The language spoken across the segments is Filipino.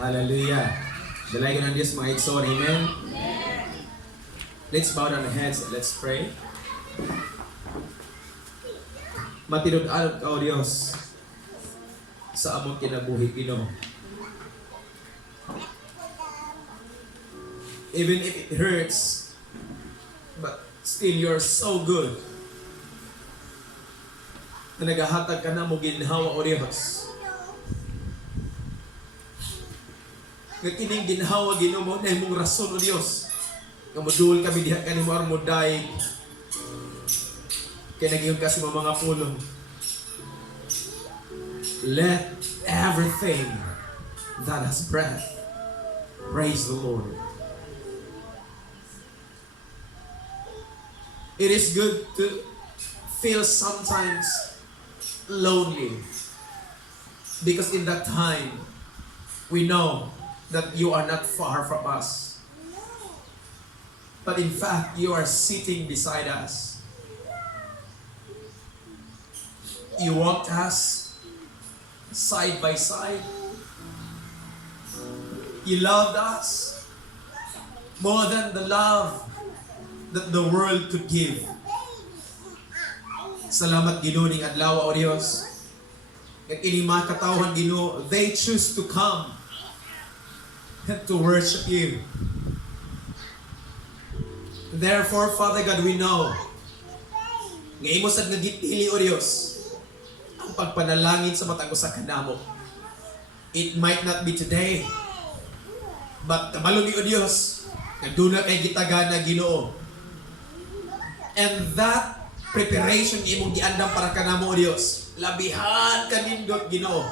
Hallelujah. Dalayan ng Diyos mga igsoon. Amen. Let's bow down our heads and let's pray. Matinod-alog ka, O Diyos, sa among kinabuhi, Ginoo. Even if it hurts, but still you're so good. Na nagahatag ka na mo ginhawa, O Diyos. Nga kining ginhawa, Ginoo mo, na imong rason, O Diyos. Nga modul kami diha kanimo aron mo daig. Kaya naging kasi mga pulong. Let everything that has breath praise the Lord. It is good to feel sometimes lonely. Because in that time, we know that you are not far from us. But in fact, you are sitting beside us. You walked us side by side. You loved us more than the love that the world could give. Salamat Ginoo ning adlaw, O Dios. Kag ini mga katawhan Ginoo, they choose to come and to worship you. Therefore, Father God, we know nga imo sad nagitili, O Dios, ang pagpanalangin sa matag usa ka namo. It might not be today, but kabalo ni O Dios, nagduna kay gitagana Ginoo. And that preparation imong giandam para kanamo, O Dios, labihan kanindot Ginoo.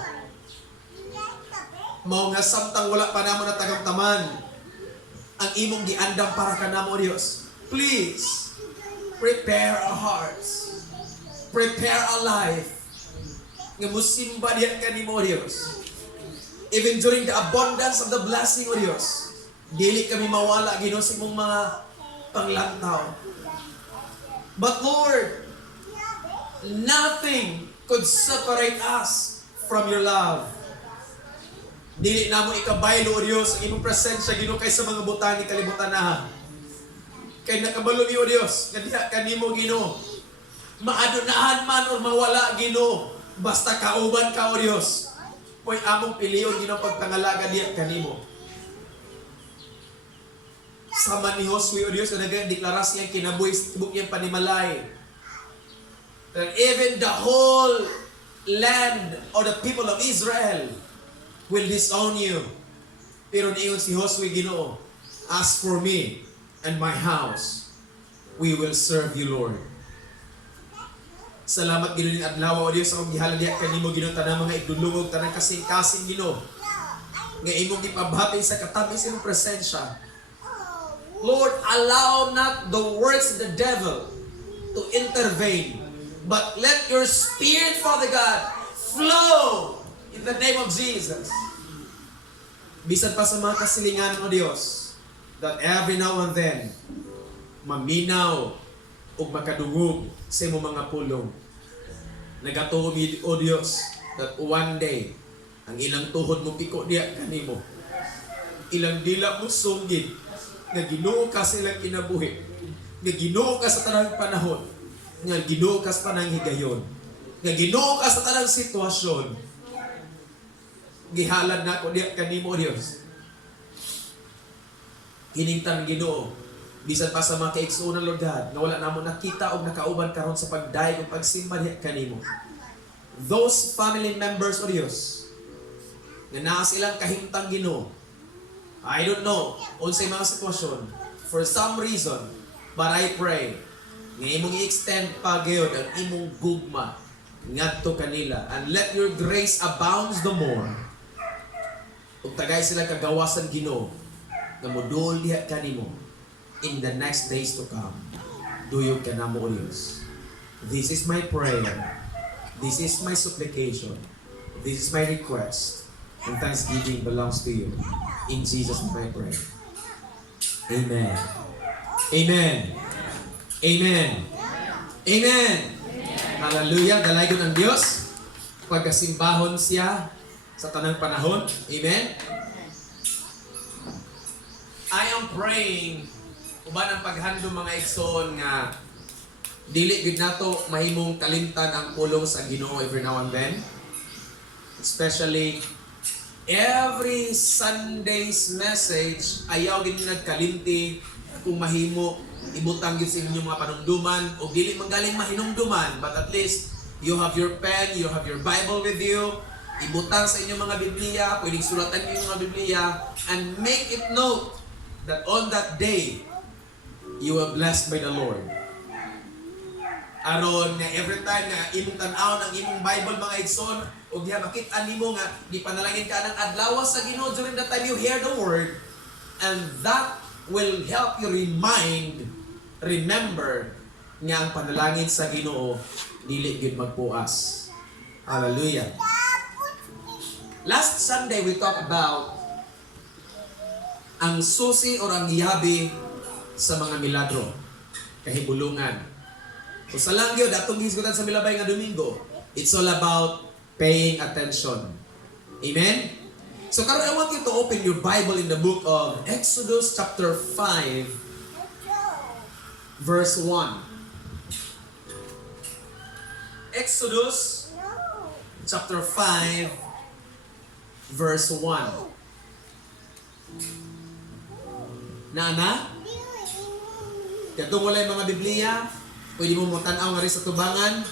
Mao nga samtang wala pa namo natagamtaman ang imong giandam para kanamo, O Dios. Please prepare our hearts, prepare our life nga musimba diha kanimo, O Dios. Even during the abundance of the blessing, O Dios, dili kami mawala Ginoo sa imong mga panglantaw. But Lord, nothing could separate us from your love. Dili na mo ikabaylo, O Dios, ang imong presensya Ginoo kay sa mga butani kalibutan na. Kay nakabalo ni O Dios, nga diha kanimo Ginoo. Maadunahan man o mawala Ginoo, basta kauban ka, O Dios. Poy among piliyon Ginoo pagpangalaga diha kanimo. Sama ni Josue, O Dios, na nagdeklarasya ang kinabuhi tibok niyang panimalay. And even the whole land or the people of Israel will disown you. Pero niingon si Josue Ginoo, as for me and my house, we will serve you, Lord. Salamat Ginoo ning adlaw, O Dios, ang gihalad diha kanimo Ginoo tanang mga igdulungog tanang kasing-kasing Ginoo. Nga imong gipabati sa katabi sa imong presensya. Lord, allow not the works of the devil to intervene, but let your Spirit, Father God, flow in the name of Jesus. Bisan pa sa mga kasilingan, O Dios, that every now and then, maminaw o makadungog sa imong mga pulong. Nagatuo mi, O Dios, that one day, ang ilang tuhod mo piko diya kanimo, ilang dila mo sunggid, nga Ginoo ka sa ilang kinabuhi, nga Ginoo ka sa tanang panahon, nga Ginoo ka sa tanang higayon, nga Ginoo ka sa tanang sitwasyon. Gihalad na ko diya kanimo, Dios. Kiningtan Ginoo, bisan pa sa mga kaigsuonan, Lord God, na wala namo nakita o nakauban karon sa pagdaig o pagsimba diya kanimo. Those family members, O Dios, nga naa silang kahimtang Ginoo, I don't know unsay mga sitwasyon, for some reason, but I pray nga imong i-extend pa gyud ang imong gugma ngadto kanila, and let your grace abounds the more. Ug tagay sila kagawasan Ginoo nga modul diha kanimo in the next days to come. Duyo kanamo, O Dios. This is my prayer. This is my supplication. This is my request. And thanksgiving belongs to you. In Jesus' name I pray. Amen. Amen. Amen. Amen. Hallelujah. Dalagon ang Diyos. Pagkasimbahon siya sa tanang panahon. Amen. I am praying uban ang paghandom mga igsoon nga dili gid nato mahimong kalimtan ang pulong sa Ginoo every now and then. Especially every Sunday's message ayaw gid nagkalimti kung mahimo ibutang gid sa inyong mga panumduman o dili man galing mahinumduman, but at least you have your pen, you have your Bible with you. Ibutang sa inyong mga Biblia, pwedeng sulatan niyo yung mga Biblia, and make it note that on that day you are blessed by the Lord. Aron na every time nga imong tan-aw ang imong Bible mga igsoon, ug diha makit-an nimo nga gipanalangin ka ng adlaw sa Ginoo during the time you hear the word, and that will help you remember nga ang panalangin sa Ginoo dili gid magpuas. Hallelujah. Last Sunday we talked about ang susi or ang gihabi sa mga milagro, kahibulungan. So sa langyo, datong gisgutan sa milabay nga Domingo, it's all about paying attention. Amen? So karon I want you to open your Bible in the book of Exodus chapter 5, verse 1. Exodus chapter 5, verse 1. Na? Katong walay mga Biblia, pwede mo matanaw nga rin sa tubangan,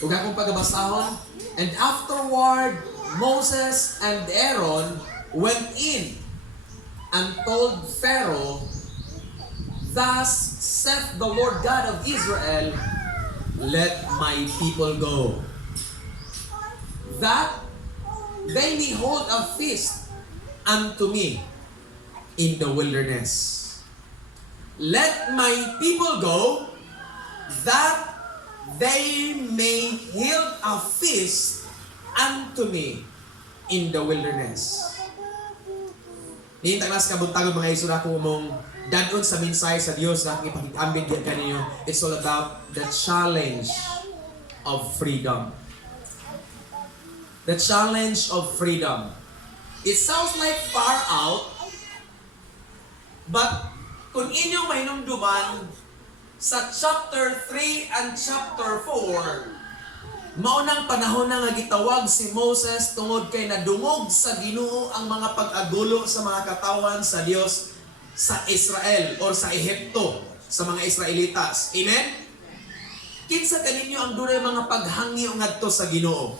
ug akong pagabasahon. And afterward, Moses and Aaron went in and told Pharaoh, "Thus saith the Lord God of Israel, let my people go, that they may hold a feast unto me in the wilderness. Let my people go, that they may hold a feast unto me in the wilderness." Nihintay mas kabuntagon mga isura ko mong dadon sa mensahe sa Dios na ipakitambin diyan kaninyo. It's all about the challenge of freedom. The challenge of freedom. It sounds like far out, but kung inyong mahinumduman sa chapter 3 and chapter 4, maunang panahon na nga gitawag si Moses tungod kay nadungog sa Ginoo ang mga pag-agulo sa mga katawan sa Dios sa Israel or sa Ehipto, sa mga Israelitas. Amen? Kinsa kaninyo ang dunay mga paghangi ngadto sa Ginoo?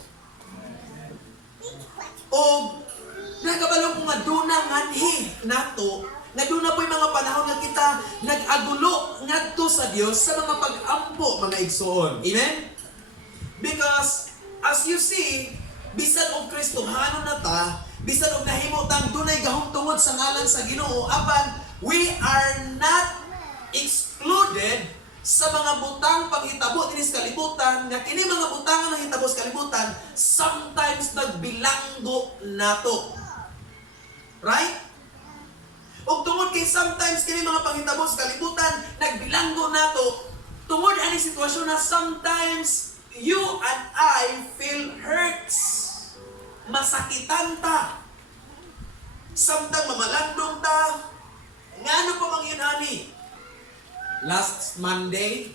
O nagabalong nga duna nganhi nato, na duna po'y mga panahon nga kita nag-agulo ngadto sa Dios sa mga pag-ampo mga igsoon. Amen? Because as you see, bisan og Kristohanon na ta, bisan og nahimo tang dunay gahom tungod sa ngalan sa Ginoo, apan we are not excluded sa mga butang panghitabo dinhi sa kalibutan, nga kini mga butang nga hitabo sa kalibutan sometimes nagbilanggo nato. Right? Ug tungod kay sometimes kini mga panghitabo sa kalibutan nagbilanggo nato, tungod ani sitwasyon na sometimes you and I feel hurts. Masakitan ta. Samtang mamalandong ta. Ngano pa mangyunani? Last Monday,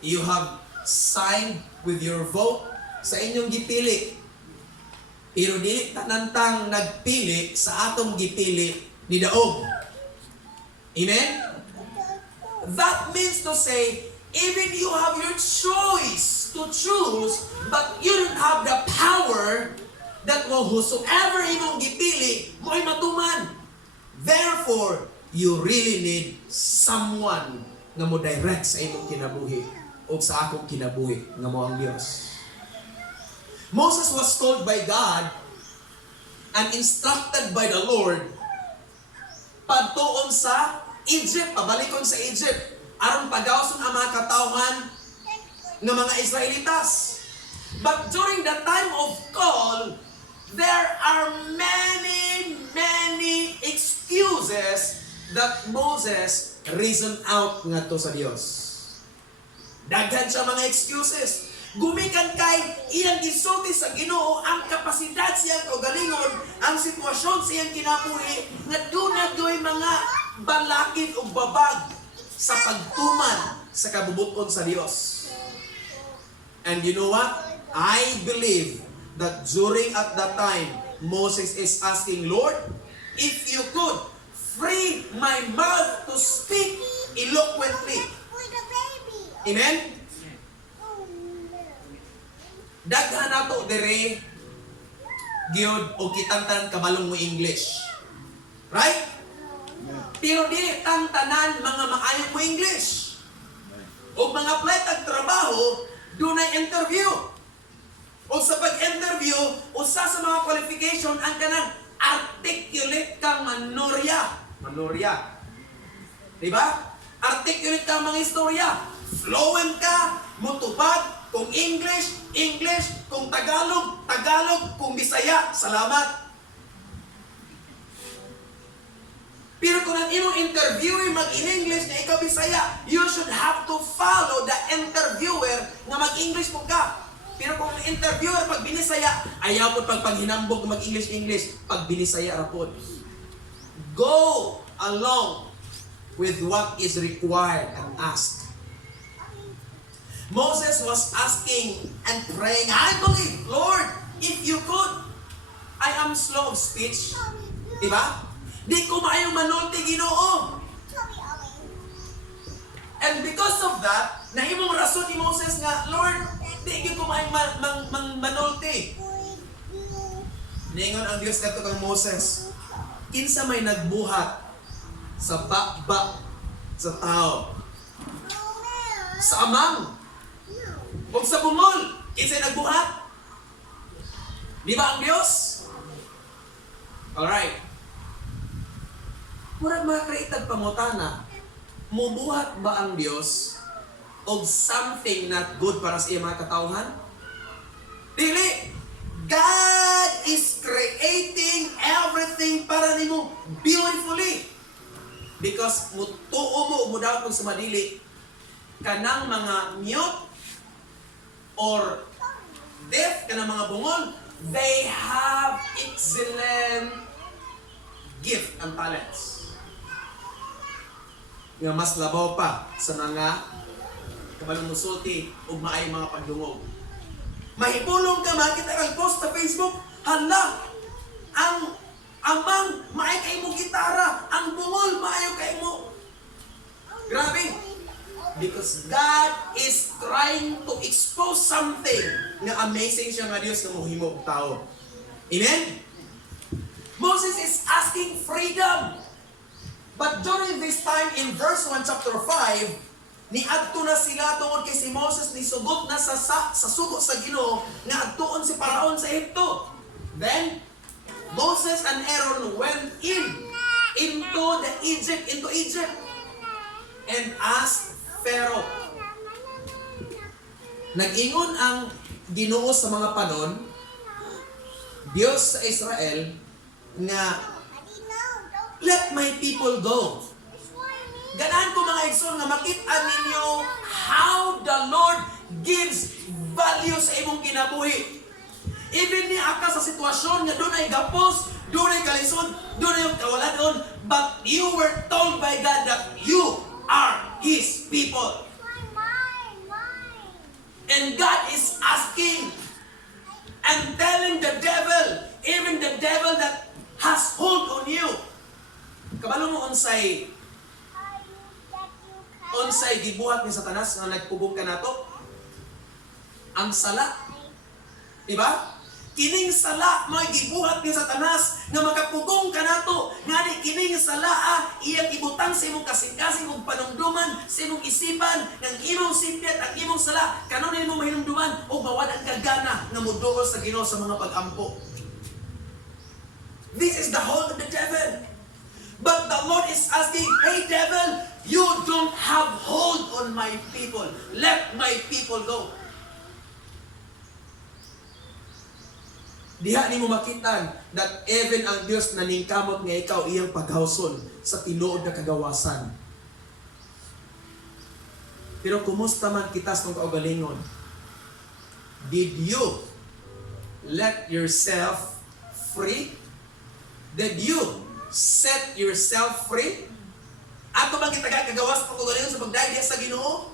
you have signed with your vote sa inyong gipili. Pero dili tanantang nagpili sa atong gipili ni daog. Amen? That means to say, even you have your choice to choose, but you don't have the power that whosoever imong gipili mo'y matuman. Therefore, you really need someone nga mo direct sa imong kinabuhi o sa akong kinabuhi nga mo ang Dios. Moses was told by God and instructed by the Lord padtuon sa Egypt, pabalikon sa Egypt, aron pagawson ang mga katawhan ng mga Israelitas. But during the time of call, there are many excuses that Moses reasoned out ngadto sa Dios. Daghan siya mga excuses. Gumikan kay iyang gisulti sa Ginoo ang kapasidad siyang kaugalingon, ang sitwasyon sa iyang kinabuhi nga dunay mga balakid o babag sa pagtuman sa kabubuton sa Dios. And you know what? I believe that during at that time, Moses is asking, Lord, if you could free my mouth to speak eloquently. Amen? Daghan nato dire gyud og kitangtan kabalong mo English. Right? Pero di tanan mga maayong mo English. O mga apply tag trabaho, dunay interview. O sa pag-interview, usa sa mga qualification ang kanang articulate kang manorya. Manorya. Diba? Articulate kang mga istorya. Fluent ka, mutubag, kung English, English, kung Tagalog, Tagalog, kung Bisaya, salamat. Pero kung ang imong interviewer mag-in-English na ikaw Bisaya, you should have to follow the interviewer na mag-English mo ka. Pero kung ang interviewer pag binisaya, ayaw mo pag paghinambog mag-English, pag binisaya rapod. Go along with what is required and asked. Moses was asking and praying, I believe, Lord, if you could, I am slow of speech. Diba? Di ko maayong manulti, Ginoo. And because of that, nahimong rason ni Moses nga, Lord, di ko maayong manulti. Ningon ang Diyos nato kang Moses, kinsa may nagbuhat sa bakbak sa tao, sa amang, o sa bungol, kinsay nagbuhat? Di ba ang Diyos? Alright. Murag mga kreatag pangutana, mubuhat ba ang Diyos of something not good para sa iyang mga katawhan? Dili! God is creating everything para nimo beautifully. Because mutuo mo daw kung sa madili, kanang mga mute or deaf, kanang mga bungol, they have excellent gift and talents. Nga mas labaw pa sa mga kabalong musulti o maayong mga pagdungog. Mahipulong ka, makita kang post sa Facebook, hala, ang amang maay kay mo gitara, ang bungol maayo kay mo. Grabe. Because God is trying to expose something na amazing siya nga Diyos na muhimo og tao. Amen? Moses is asking freedom. But during this time, in verse 1, chapter 5, niadto na sila tungod kay si Moses ni sugot na sa sugo sa Ginoo nga adtuon si Paraon sa Ehipto. Then Moses and Aaron went into Egypt and asked Pharaoh. Nag-ingon ang Ginoo sa mga panon, Diyos sa Israel, nga let my people go. Ganaan ko mga igsoon nga makita ninyo how the Lord gives value sa imong kinabuhi. Even ni aka sa sitwasyon nga doon ay gapos, doon ay kalisod, doon ay kawaladon, but you were told by God that you are His people. And God is asking and telling the devil, even the devil that has hold on you. Kabalo mo unsay gibuhat ni Satanas nga nagpugong ka nato? Ang sala. Diba? Kining sala may gibuhat ni Satanas nga makapugong ka nato. Nga kining sala iyang ibutang sa imong kasing-kasing ug panumduman sa imong isipan ng imong sipyat ang imong sala kanon imong mahinumduman o mawad ang kagana nga moduol sa Ginoo sa mga pag-ampo. This is the hold of the devil. But the Lord is asking, hey devil, you don't have hold on my people. Let my people go. Diha nimo makita that even ang Dios naningkamot nga ikaw iyang paghawson sa tinuod na kagawasan. Pero kumusta man kita sa kaugalingon? Did you let yourself free Did you set yourself free? Ato bang kita kagawas sa pagkagalingon sa pagdaig diha sa Ginoo?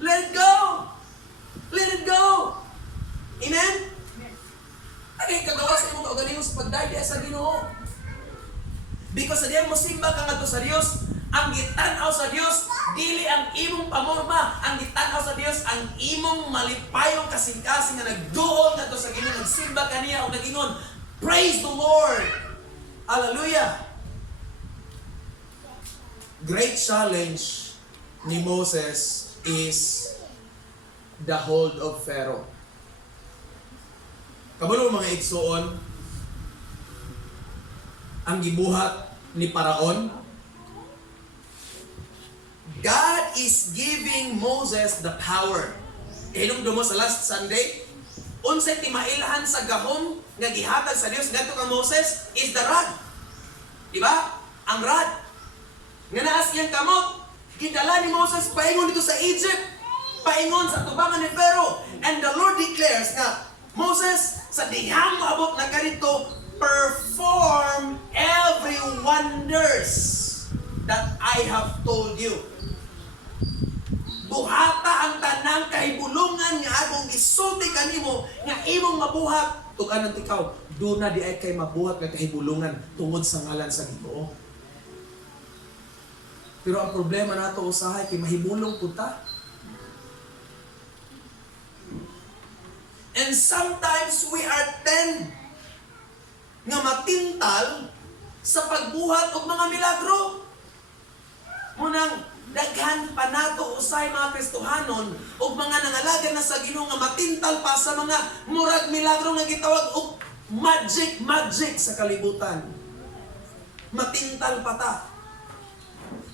Let it go! Let it go! Amen? Agay kagawas sa imong kagalingon sa pagdaig diha sa Ginoo. Because sa diyan mo simba ka ngadto sa Dios, ang gitan-aw sa Dios dili ang imong pamorma, ang gitan-aw sa Dios ang imong malipayong kasing-kasing nga nagduol ngadto sa Ginoo, nagsimba kaniya ug nagingon, praise the Lord. Hallelujah. Great challenge ni Moses is the hold of Pharaoh. Kabalo mga igsoon, ang gibuhat ni Paraon, God is giving Moses the power. Hinungdo mo sa last Sunday, unsay timailhan sa gahom nga gihatag sa Dios ngadto kang Moses is the rod. Di ba? Ang rod nga naa siyang kamot, gidala ni Moses paingon dito sa Egypt, paingon sa tubangan ni Pharaoh, and the Lord declares nga, Moses, sa dihang maabot na ganito, perform every wonders that I have told you. Buhata ang tanang kahibulungan nga akong isulti kanimo nga imong mabuhat. Tuganan ikaw, do na di ay kay mabuhat nga kahibulungan tungod sa ngalan sa Ginoo. Pero ang problema nato usahay kay mahibulong puta. And sometimes we are tend nga matintal sa pagbuhat og mga milagro. Munang daghan pa nato usay mga Kristohanon ug mga nangalagan na sa Ginoo nga matintal pa sa mga murag milagro nga gitawag og magic sa kalibutan. Matintal pa ta.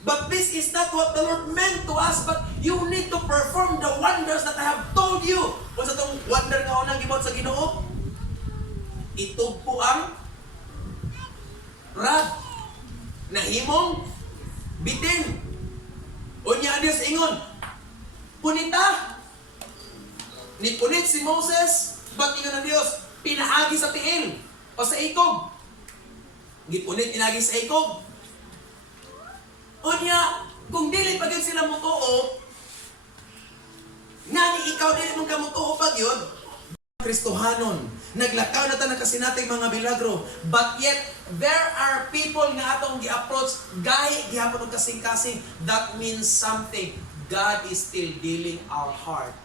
But this is not what the Lord meant to us, but you need to perform the wonders that I have told you. Kung sa itong wonder nga unang gibot sa Ginoo, itugpo ang rod na himong bitin. Unya Dios ingon, punita. Ni punit si Moses, but ingon ang Dios, pinaagi sa tiil o sa ikog. Gipunit inagi sa ikog. Unya, kung dili pagod sila mutuo, nani ikaw dili mong kamutuo pag yun, Kristohanon, naglakaw na ta na kasi nating mga milagro, but yet, there are people nga atong gi-approach, gahi, gihapon og kasing-kasing, that means something. God is still dealing our heart.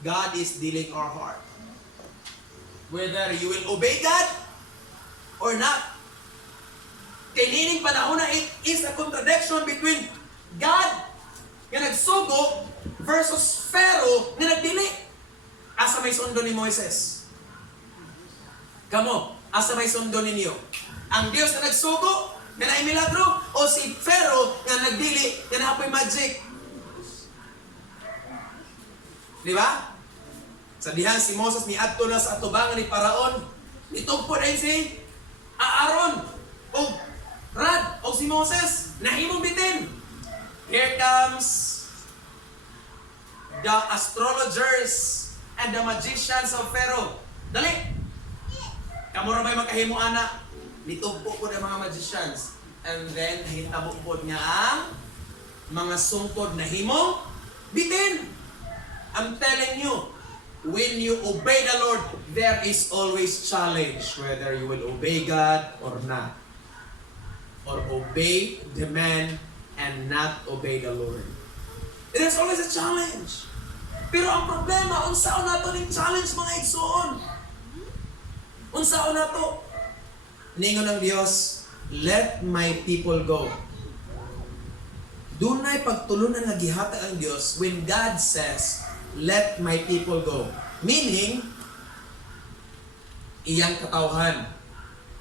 God is dealing our heart. Whether you will obey God or not. Kay nining panahon na it is a contradiction between God nga nagsugo versus Pharaoh nga nagdili. Asa may sundo ni Moises? Kamo, asa may sundo ninyo? Ang Dios na nagsugo nga naay milagro o si Pharaoh nga nagdili nga naapoy magic? Di ba? Sa dihan si Moses ni adto na sa atubangan ni Paraon, nitugpo na si Aaron o rod o si Moses nahimong bitin. Here comes the astrologers and the magicians of Pharaoh. Dali! Kamura may makahimo ana. Nitugpo po ng mga magicians. And then, hitabo po niya ang mga sungkod na himong bitin. I'm telling you, when you obey the Lord, there is always challenge whether you will obey God or not. Or obey the man and not obey the Lord. It is always a challenge. Pero ang problema, unsaon nato ning challenge mga igsoon? Unsaon nato? Ningon ng Dios, let my people go. Dunay pagtulunan nga gihatag ang Dios when God says, let my people go. Meaning, iyang katawhan.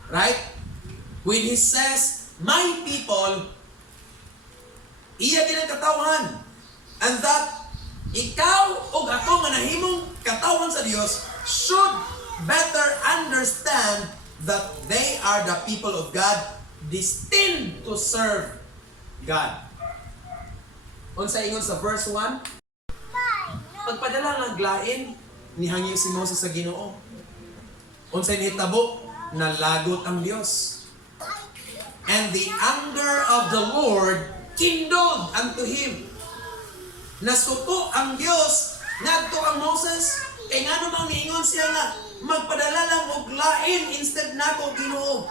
Right? When He says, my people, iya din ang katawhan. And that, ikaw o ato nga nahimong katawhan sa Dios should better understand that they are the people of God destined to serve God. Unsa ingon sa verse 1? Pagpadala ng glain, nihangyo si Moses sa Ginoo. Unsay nihitabo? nalagot ang Dios. And the anger of the Lord kindled unto him. Nasuko ang Dios ngadto ang Moses, kay ngano mang niingon siya nga magpadala lang og lain instead nako Ginoo.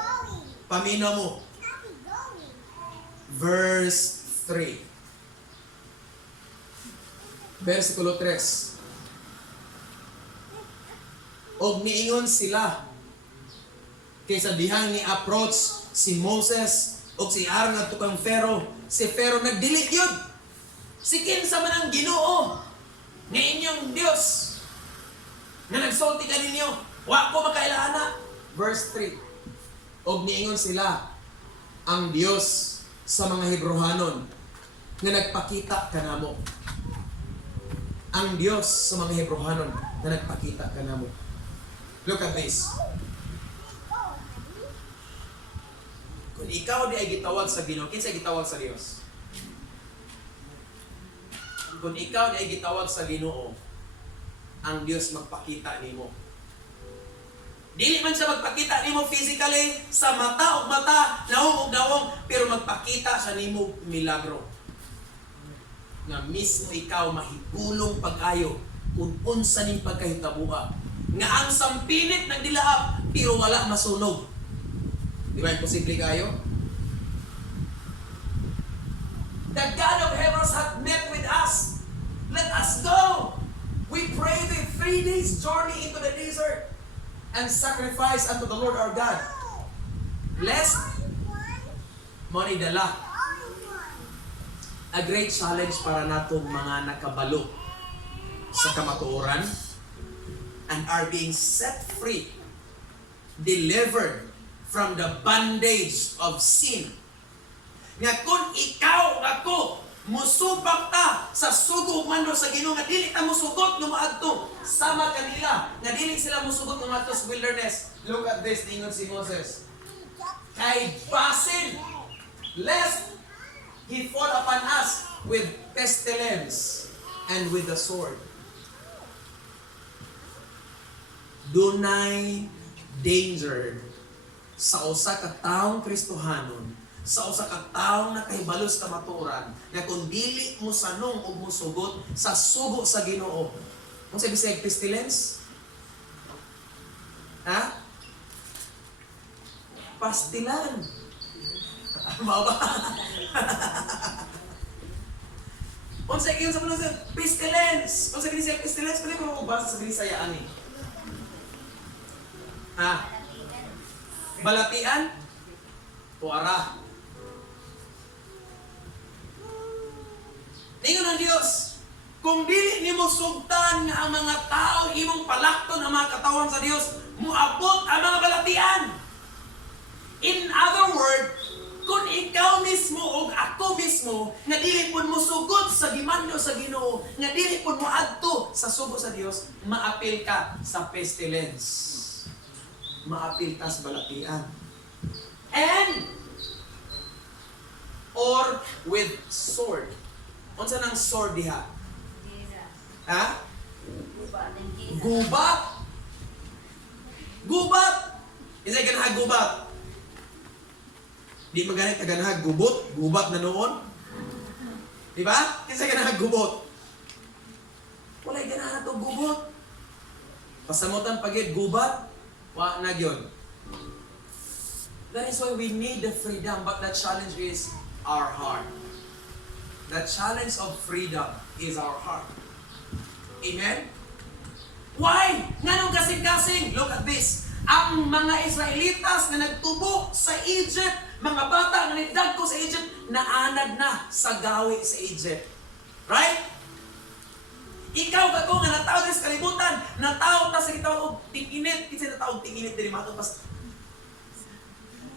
Paminaw mo. Verse 3. Versikulo 3. Og niingon sila kaysa dihang ni approach si Moses o si Aaron at tukang Pharaoh. Si Pharaoh nagdili yun. Si kinsa man ang Ginoo ni inyong Dios na nagsulti ka ninyo, wa ko makailana. Verse 3. Og niingon sila ang Dios sa mga Hebrehanon nga nagpakita kanamo. Ang Dios sa mga Hebrehanon na nagpakita kanamo. Look at this. Kung ikaw di ay gitawag sa Ginoo, kinsa gitawag sa Dios? Kung ikaw di ay gitawag sa Ginoo, ang Dios magpakita nimo. Dili man siya magpakita nimo physically sa mata o mata, nawong o nawong, pero magpakita sa nimo milagro. Nga mismo ikaw mahigulong pag-ayo kung unsa ning pagkahitabuha. Nga ang sampinit nagdilaap pero wala masunog. Di ba imposible kayo? The God of heavens hath met with us. Let us go. We pray the 3 days journey into the desert and sacrifice unto the Lord our God. Lest money dala. A great challenge para natong mga nakabalo sa kamatuoran and are being set free, delivered from the bondage of sin. Nga kung ikaw ako musubak ta sa sugo mando sa Ginoo nga dili ta musugot no maadto sama kanila nga dili sila musugot no maadto sa wilderness. Look at this, ingon si Moses. Kay basin lest he fall upon us with pestilence and with the sword. Dunay danger sa usa ka taong Kristohanon, sa usa ka taong nakahibalos kamatuoran, na kung dili mo sanong o musugot sa sugo sa Ginoo. Kung sabi siya pestilence? Ha? Pastilan. Mao ba? Kung sabi yun sa mga pestilence. Kung sabi siya pestilence, pwede ko mabasa sa Bisaya ani. Ha? Balatian? Puara. Ningon ang Diyos, kung dili nimo sugtan nga ang mga tao imong palakton ang mga katawan sa Dios, muabot ang mga balatian. In other words, kung ikaw mismo o ako mismo nga dili pud mo sugod sa gimando sa Ginoo, nga dili pud mo adto sa sugo sa Dios, maapil ka sa pestilence. Maapil ka sa balatian. And or with sword. Unsa nang sword diha? Ha? Gubat. Gubat. Isa ganahag gubat. Di maganit ka ganahag gubot, gubat na noon. Di ba? Isa ganahag gubot. Walay ganahan to gubot. Pasamutan pagid gubat, wa na gyud. That is why we need the freedom, but the challenge is our heart. The challenge of freedom is our heart. Amen? Why? Nganong kasing-kasing? Look at this. Ang mga Israelitas na nagtubo sa Egypt, mga bata na nidagko sa Egypt, naanad na sa gawi sa Egypt. Right? Ikaw kako nga natawag sa kalibutan, natawag ta sa kitawag og ting-init, kinsa natawag ting-init diri matong pas.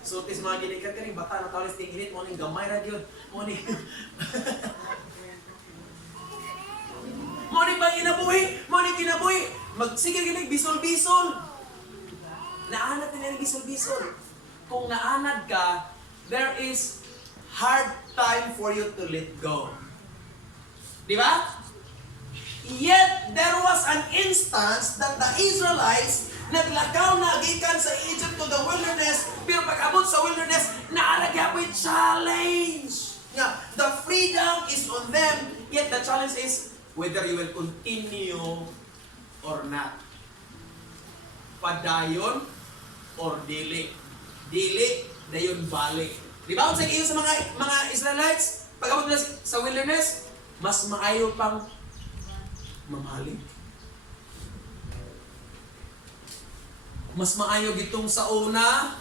So tis mga ginikat kani bata natawag sa ting-init mo ning gamay ra gyud. Mo ni Mo ni kinabuhi, magsigil ginig bisol-bisol. Naanad na bisol-bisol. Kung naanad ka, there is hard time for you to let go. Di ba? Yet, there was an instance that the Israelites naglakaw na gikan sa Egypt to the wilderness sa wilderness, naaragya ko'y challenge. Nga, the freedom is on them, yet the challenge is whether you will continue or not. Padayon or dili. Dili, dayon balik. Di ba? Kung sa iyo sa mga Israelites, pag-abot nila sa wilderness, mas maayo pang mamalik. Mas maayo gitong sa una.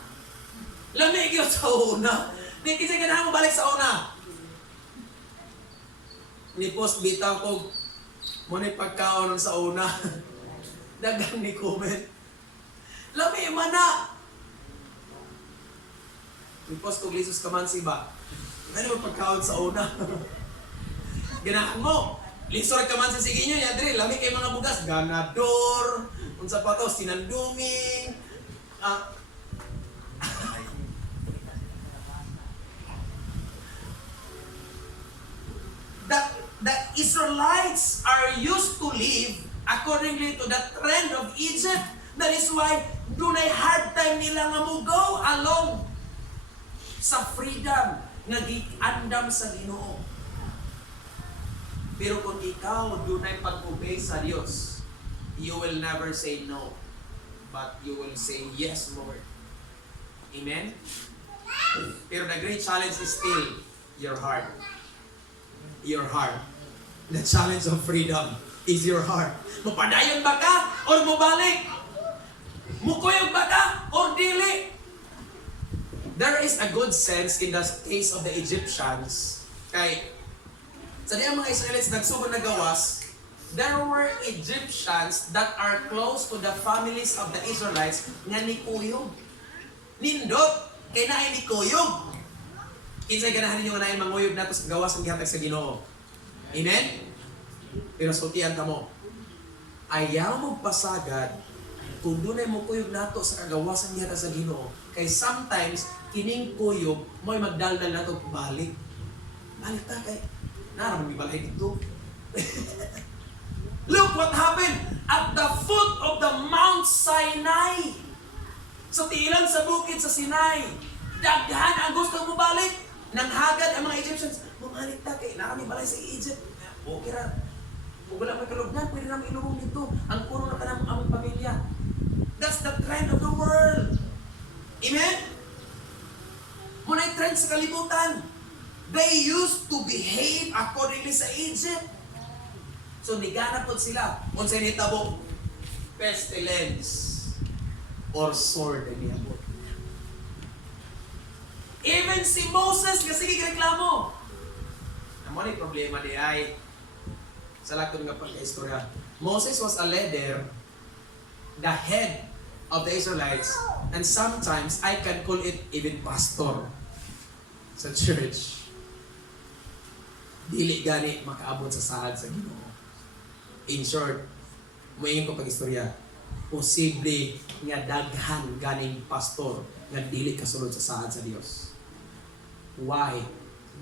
Lamig yun sa una. Di kasi ganahan mo balik sa una. Ni post bitaw ko, muna pagkaon sa una. Dagang ni comment. Lamig man na. Ni post ko lisos kamansi ba? Ano mo pagkaon sa una? Ganahan mo. Lisor kamansi sige nyo. Yadri, lamig kay mga bugas. Ganador. Unsa pa to, sinanduming. The Israelites are used to live accordingly to the trend of Egypt. That is why dunay hard time nila nga mo go along sa freedom nga giandam sa Ginoo. Pero kung ikaw dunay pag-obey sa Dios, you will never say no, but you will say yes, Lord. Amen? Pero the great challenge is still your heart. Your heart. The challenge of freedom is your heart. Mapadayon ba ka or mubalik? Mukuyog ba ka or dili? There is a good sense in the case of the Egyptians. Kay sa diyan mga Israelites nagsugod na gawas, there were Egyptians that are close to the families of the Israelites nga nikuyog. Nindot kay naay nikuyog. Kinsay ganahan ninyo nga naay manguyog nato sa gawas ang gihatag sa Ginoo. Amen? Pero sultian ka mo, ayaw mo pasagad kung dunay mo kuyog nato sa kagawasan gihatag sa Ginoo. Kay sometimes kining kuyog mo'y magdaldal nato balik. Balik ta kay naramang gibalay dito. Look what happened at the foot of the Mount Sinai. Sa tiilan sa bukid sa Sinai, daghan ang gusto mo balik. Nang hagad ang mga Egyptians, bumalik ta kay naraming balay sa Egypt. Okay ra. Kung wala may kalugnan, pwede namin ilubong dito. Ang puro na ka ng aming pamilya. That's the trend of the world. Amen? Muna'y trend sa kalibutan. They used to behave accordingly sa Egypt. So, nigana po sila. Kung sa initabo, pestilence or sword ay niyabot. Even si Moses, kasi reklamo. Naman yung problema di ay, sa lakon nga pagka-istorya, Moses was a leader, the head of the Israelites, and sometimes I can call it even pastor sa church. Dili gani makaabot sa saad sa Ginoo. In short, muingin ko pag-istorya, posible nga daghan ganing pastor nga dili kasulod sa saad sa Dios. Why?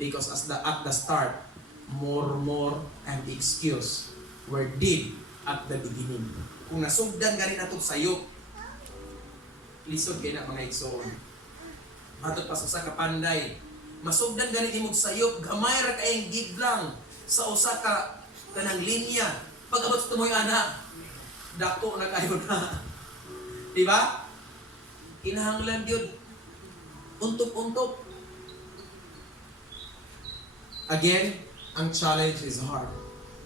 Because at the start, more and the excuse were did at the beginning. Kung nasugdan gani nato sayop, lisod kay na mga igsoon. Atot pa sa kapanday, masugdan gani imong sayop, gamay ra kayong gidlang sa usa ka kanang linya. Pag abot sa tumoy ana, dako na kayo na. Di ba? Kinahanglan gyud untok-untok. Again, ang challenge is hard.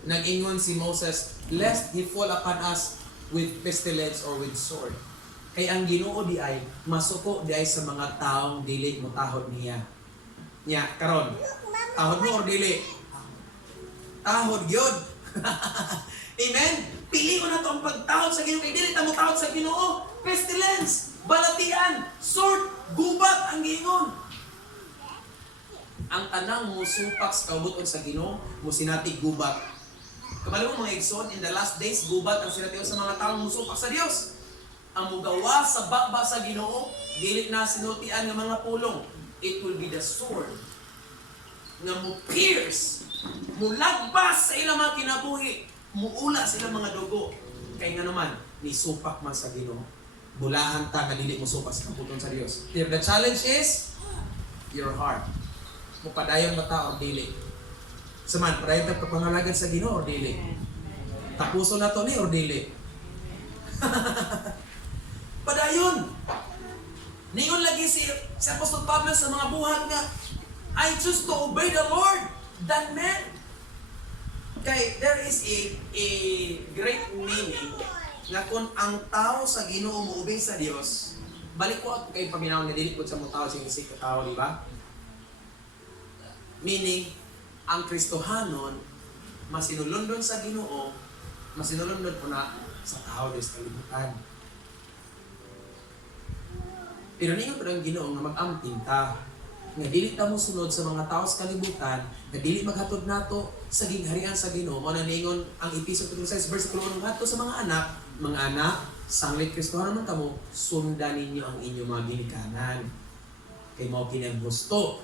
Nag-ingon si Moses, lest he fall upon us with pestilence or with sword. Kay ang Ginoo di ay masuko di ay sa mga taong dili mo tahod niya. Nya karon, tahod mo or dili? Tahod gyud. Amen. Pili ko na to ang pagtahod sa Ginoo kay dili ta mo tahod sa Ginoo. Pestilence, balatian, sword, gubat ang giingon. Ang tanang musupak sa kabuton sa Ginoo, musinati gubat. Kabalo mo mga igsoon, in the last days, gubat ang sinatiyo sa mga taong musupak sa Dios. Ang mugawa sa bakba sa Ginoo, dili na sinultian ng mga pulong. It will be the sword nga mo pierce, mulagbas sa ilang mga kinabuhi, muula sa ilang mga dugo. Kaya nga naman, nisupak man sa Ginoo. Bulahan ta nga dili mo supas sa kabuton sa Dios. The challenge is your heart. Mupadayon ba ta or dili? Saman, padayon ta pagpangalagad sa Ginoo or dili? Tapuso na to ni or dili? Padayon. Ningon lagi si Apostol Pablo sa mga buhat nga, I choose to obey the Lord than men. Kay there is a great meaning nga kung ang tao sa Ginoo muobey sa Dios, balik ko ako kay paminaw nga dili pud sa mo tao sing isig ka tao, di ba? Meaning ang Kristohanon masinulundon sa Ginoo, masinulundon po na sa tao des kalibutan. Pero ningon po ang Ginoo nga mag-amping ta, nga dili ta mo sunod sa mga tao sa kalibutan, nga dili maghatod nato sa gingharian sa Ginoo. Mao na ningon ang Episode 6 versikulo 1 ngadto sa mga anak, sanglit Kristohanon man kamo, sundan ninyo ang inyong mga ginikanan. Kay mao kini ang gusto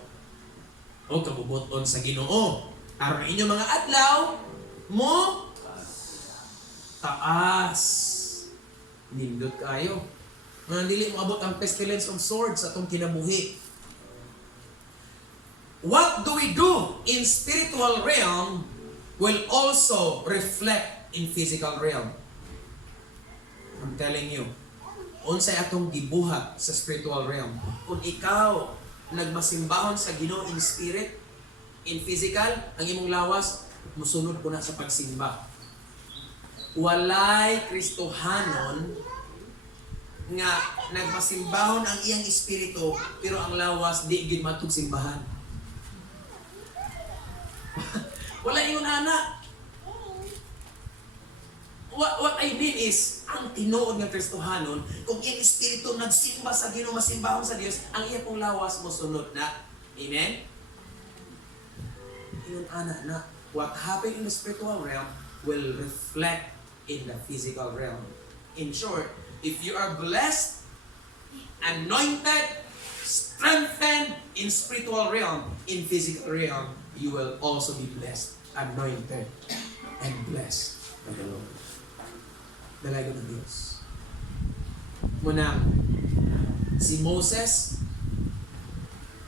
o kabubuton sa Ginoo. Aron inyong mga adlaw mo taas. Nindot kayo. Nga dili mo abot ang pestilence of swords sa atong kinabuhi. What do we do in spiritual realm will also reflect in physical realm. I'm telling you, unsay atong gibuhat sa spiritual realm. Kung ikaw nagmasimbahon sa Ginoo in spirit, in physical, ang imong lawas, musunod ko na sa pagsimba. Walay Kristohanon nga nagmasimbahon ang iyang espiritu, pero ang lawas di gid matug simbahan. Wala yun, anak. What I mean is, ang tinuod ng Kristohanon, kung iyang espiritu nagsimba sa Ginoo, masimbahon sa Dios, ang iyang lawas mo sunod na. Amen? Yun, anak, na what happened in the spiritual realm will reflect in the physical realm. In short, if you are blessed, anointed, strengthened in spiritual realm, in physical realm, you will also be blessed, anointed, and blessed by the Lord. Dalaga ng Diyos. Muna, si Moses,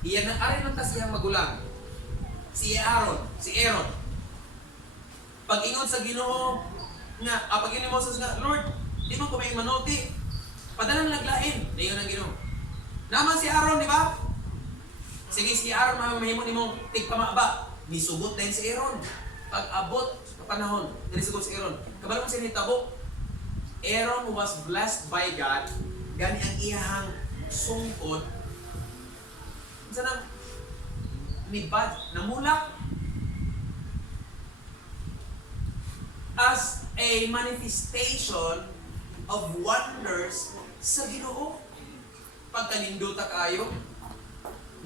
iyan ang arin ng tasiyang magulang. Si Aaron. Pag-ingon sa Ginoo, nga, pag-ingon ni Moses nga, Lord, di mo kumain manoti. Padala na naglain. Ngayon ang Ginoo. Naman si Aaron, di ba? Sige, si Aaron, mahimo ni mo tigpamaba. Nisugot din si Aaron. Pag-abot sa panahon, nisugot si Aaron. Kabalo mo siya nitabo. Aaron was blessed by God. Gani ang iyahang sungkod. Isa na, nibad, namulak. As a manifestation of wonders sa Ginoo. Pagkaninduta kayo,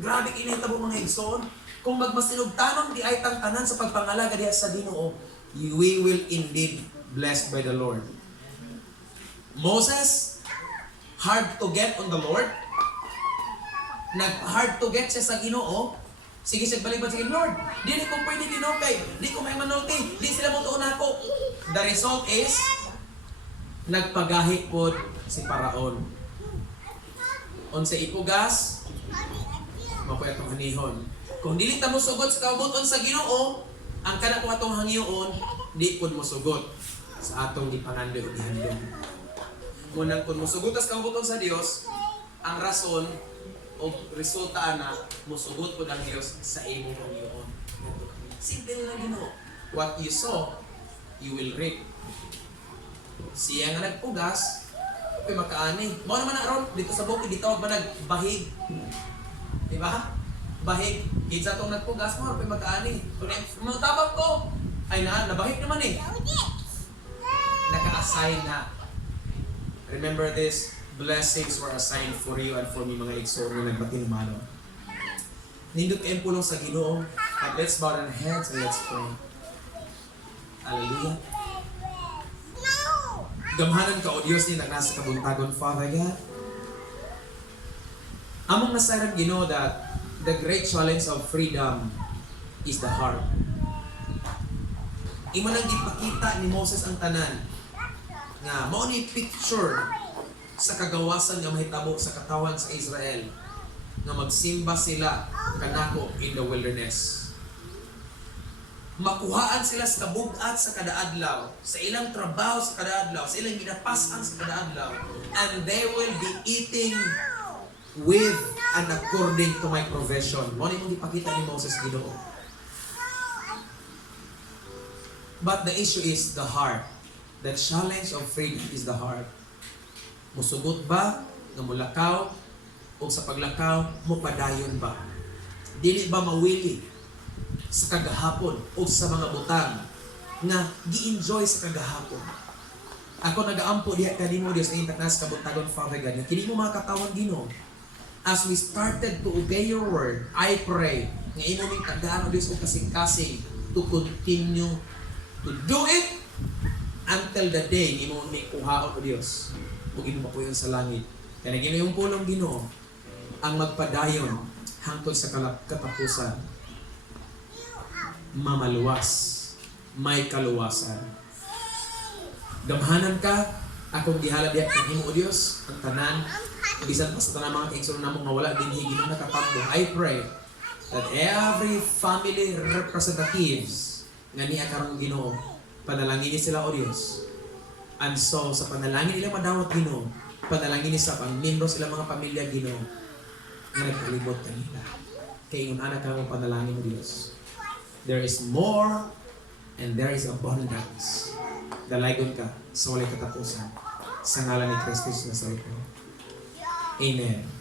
grabe kinahitabo mga igsoon. Kung magmasinugtanon di ay tangtanan sa pagpangalaga diha sa Ginoo, we will indeed blessed by the Lord. Moses, hard to get on the Lord. Hard to get siya sa Ginoo. Sige, baliban sige, Lord, di ko pwede dinokay, di ko may manulti, di sila mo tuon ako. The result is, nagpagahi po si Paraon. Unsa ipugas, mapuya itong hanihon. Kung dili ta mo sugot sa kabuton sa Ginoo, ang kana ko atong hangyoon, di po mo sugot sa atong gipangandoy o gihandom. Munang kung mo sugot sa kabuton sa Dios, ang rason o resulta na musugot po ng Diyos sa imong hangyoon. Simple lang Ginoo. What you sow, you will reap. Siya nga nagpugas, ay makaani. Mao naman na ron, dito sa bukid, dito ba nagbahig? Diba? Bahig. Kinsa tong nagpugas mo, ay makaani. Kung matabang ko, ay nabahig naman eh. Naka-assign na. Remember this, blessings were assigned for you and for me, mga igsoon na nagbating malo. Nindot kayong pulong sa Ginoo. And let's bow our heads and let's pray. Hallelujah. Gamhanan ka, O Diyos, ni nasa kabuntagon, Father God. Among nasaran, Ginoo, that the great challenge of freedom is the heart. Imo nang gipakita ni Moses ang tanan nga mao ni picture sa kagawasan nga mahitabo sa katawan sa Israel nga magsimba sila kanako in the wilderness. Makuhaan sila sa kabug-at sa kadaadlaw, sa ilang trabaho sa kadaadlaw, sa ilang ginapasan sa kadaadlaw, and they will be eating with and according to my provision. Mo ni mong ipakita ni Moses Ginoo. But the issue is the heart. The challenge of faith is the heart. Musugot ba nga mulakaw o sa paglakaw mo padayon ba? Dili ba mawili sa kagahapon o sa mga butang nga gi-enjoy sa kagahapon? Ako nagaampo diha kanimo Dios sa intanas kabutagon Father God. Kini mo mga katawan Ginoo. As we started to obey your word, I pray nga imo ning tandaan o Dios o kasing-kasing to continue to do it until the day imo ning kuhaon o Dios ug imo mapuyon sa langit. Kaya Ginoo yung pulong Ginoo ang magpadayon hangtod sa katapusan. Mamaluwas, may kaluwasan. Gamhanan ka, akong gihala diha kanimo o Dios, ang tanan, bisan pa sa tanan mga kaigsoon namong nga wala din higit nakatabdo. I pray that every family representatives nga niya karong Ginoo, panalangin sila o Dios. And so sa panalangin nila madawat Ginoo, panalangin sa pang-membro sila mga pamilya Ginoo, nga nagkalibot kanila. Kay ingon anak ka mo panalangin o Dios. There is more and there is abundance. Dalaygon ka sa walay katapusan. Sa ngalan ni Kristo sa Nazareno. Amen.